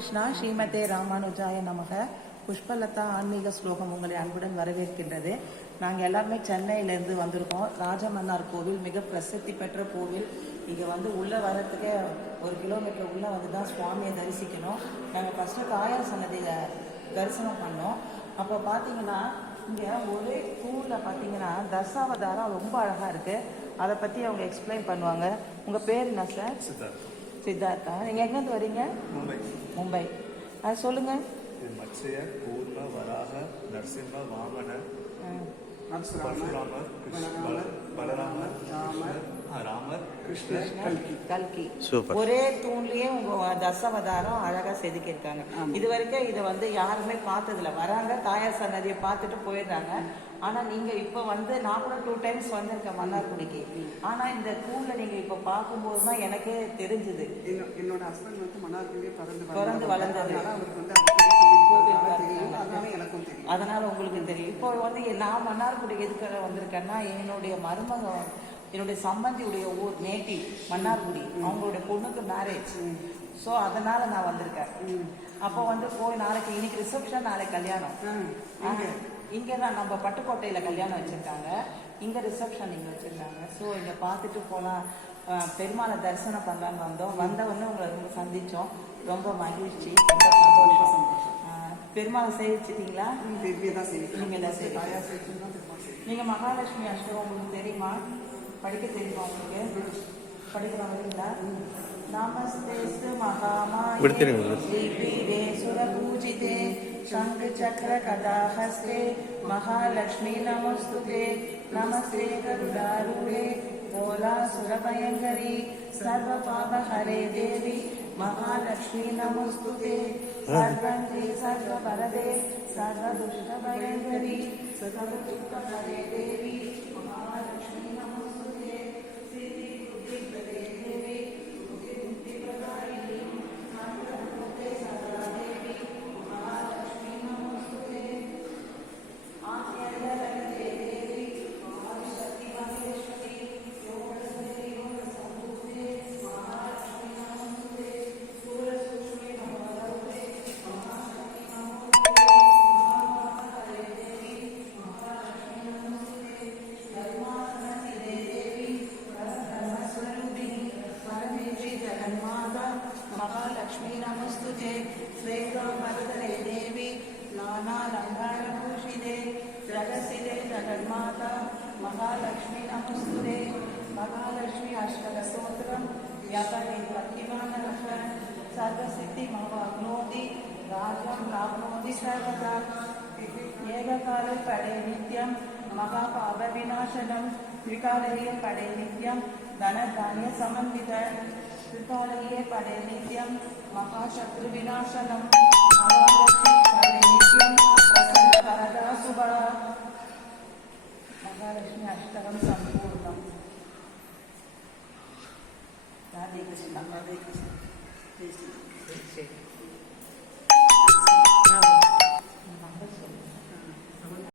கிருஷ்ணா. ஸ்ரீமதே ராமானுஜாய நமக. புஷ்பலதா ஆன்மீக ஸ்லோகம் உங்களை அன்புடன் வரவேற்கின்றது. நாங்கள் எல்லாருமே சென்னையிலேருந்து வந்திருக்கோம். ராஜமன்னார் கோவில் மிக பிரசித்தி பெற்ற கோவில். இங்கே உள்ளே வரத்துக்கே 1 கிலோமீட்டர் உள்ளே தான் சுவாமியை தரிசிக்கணும். நாங்கள் ஃபஸ்ட்டு தாயார் சன்னதியில் தரிசனம் பண்ணோம். அப்போ பார்த்தீங்கன்னா இங்கே ஒரே தூணில் பார்த்தீங்கன்னா தசாவதாரம் ரொம்ப அழகாக இருக்குது. அதை பற்றி அவங்க எக்ஸ்பிளைன் பண்ணுவாங்க. உங்கள் பேர் என்ன சார்? சித்தார்த்தா. நீங்கள் எங்கேருந்து வரீங்க? மும்பை. அது சொல்லுங்கள். மத்ஸ்ய, கூர்ம, வராக, நரசிம்ம, வாமன, பலராமர், ராமர், கிருஷ்ணர், கல்கி. ஒரே தூண்லயே உங்க தசாவதாரம் அழகா செதுக்கியிருக்காங்க. இது வரைக்கும் இதை யாருமே பார்த்ததில்ல. வராங்க, தாயார் சன்னதியை பார்த்துட்டு போயிடுறாங்க. ஆனா நீங்க இப்ப நான் கூட 2 டைம்ஸ் வந்திருக்கேன் மன்னார்குடிக்கு. ஆனா இந்த தூண்ல நீங்க இப்ப பார்க்கும்போது தான் எனக்கே தெரிஞ்சுது. என்னோட ஹஸ்பண்ட் மன்னார்குடியே பிறந்து வளர்ந்தது. அதனால உங்களுக்கு தெரியும். இப்போ நான் மன்னார்குடிக்கு எதுக்கு வந்திருக்கேன்னா, என்னுடைய மருமகன், என்னுடைய சம்பந்தியுடைய ஊர் நேட்டிவ் மன்னார்குடி. அவங்களுடைய பொண்ணுக்கு மேரேஜ். ஸோ அதனால நான் வந்திருக்கேன். அப்போ போய் நாளைக்கு, இன்னைக்கு ரிசப்ஷன், நாளைக்கு கல்யாணம். இங்கே தான் நம்ம பட்டுக்கோட்டையில் கல்யாணம் வச்சுருக்காங்க. இங்கே ரிசப்ஷன் இங்கே வச்சுருக்காங்க. ஸோ இங்கே பார்த்துட்டு போகலாம், பெருமாளை தரிசனம் பண்ணலான்னு வந்தோம். வந்தவொடனே உங்களை ரொம்ப சந்தித்தோம். ரொம்ப மகிழ்ச்சி, ரொம்ப சந்தோஷம். பெருமாளை சேவிச்சிட்டிங்களா? நீங்கள் தான் நீங்கள் மகாலட்சுமி அஷ்டகம் உங்களுக்கு தெரியுமா? படிக்க தெரியுமா உங்களுக்கு? படிக்கலாம் வரீங்களா? நமஸ்தேஸ்து மகாமாயே சுரபூஜிதே शंख चक्र कदाहस्ते महालक्ष्मी नमोस्तुते नमस्ते गरुडारूढे मूलासुरभयङ्करी सर्वपापहरे देवी महालक्ष्मी नमोस्तुते सर्वङ्गी सर्ववरदे सर्वदुष्टभयङ्करी सर्वदुष्टहरे देवी महालक्ष्मी नमोस्तुते सिद्धिबुद्धिप्रदे देवी बुद्धिमुक्तिप्रदायिनी मंत्रमुक्ते सदा देवी महालक्ष्मी नमोस्तुते आद्यन्तरगते देवी महाशक्ति महेश्वरी योगसुते योगसम्भूते महालक्ष्मी नमोस्तुते सूरसूक्ष्मे नमोस्तुते महाशक्ति नमोस्तुते महामातरे देवी महालक्ष्मी नमोस्तुते धर्मात्मनिधे देवी परब्रह्मस्वरूपिणी परमेश्वरी जगन्माता महालक्ष्मी नमोस्तुते श्वेतांबरधरे देवी नानालङ्कारभूषिते जगसिते जगन्माता महालक्ष्मी नमोस्तुते महालक्ष्मी अष्टकस्तोत्रं व्यापके भक्तिमानः सर्वसिद्धिमवाप्नोति राज्यं प्राप्नोति सर्वदा ஏககாலே படே நித்யம் மகாபாபவிநாசனம் திரிகாலயே படே நித்யம் தனதானிய சமன்வித திரிகாலயே படே நித்யம் மகாசத்ரு விநாசனம் மகாலட்சுமி படே நித்யம் பிரசன்ன வரதா சுபா. மகாலட்சுமி அஷ்டகம் சம்பூர்ணம். ராதே கிருஷ்ணா. ராதே கிருஷ்ணா.